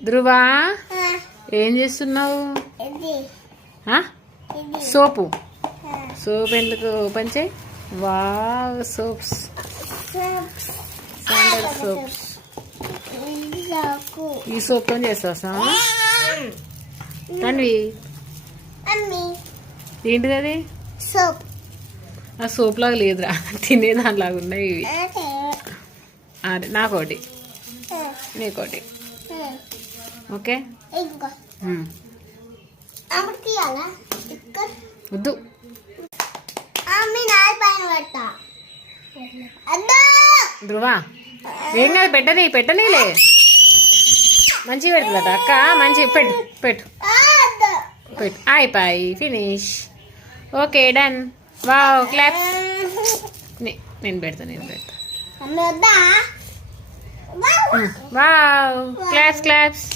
ధ్రువా ఏం చేస్తున్నావు? సోపు సోప్ ఎందుకు ఓపెన్ చేయి. Wow soaps, sandal soaps. ఈ సోప్తో చేస్తావా తన్వి? ఏంటిది అది? సోప్. ఆ సోప్ లాగా లేదురా, తినే దానిలాగా ఉన్నాయి ఇవి. అరే నాకోటి నీకోటి. ఓకే వద్దు. ధ్రువా ఏం కాదు, పెట్టనీలే. మంచిగా పెడుతుందట అక్క, మంచిగా పెట్టు పెట్టు పెట్టు. అయిపోయి finish. Okay done. Wow clap. నేను పెడతా. Wow claps.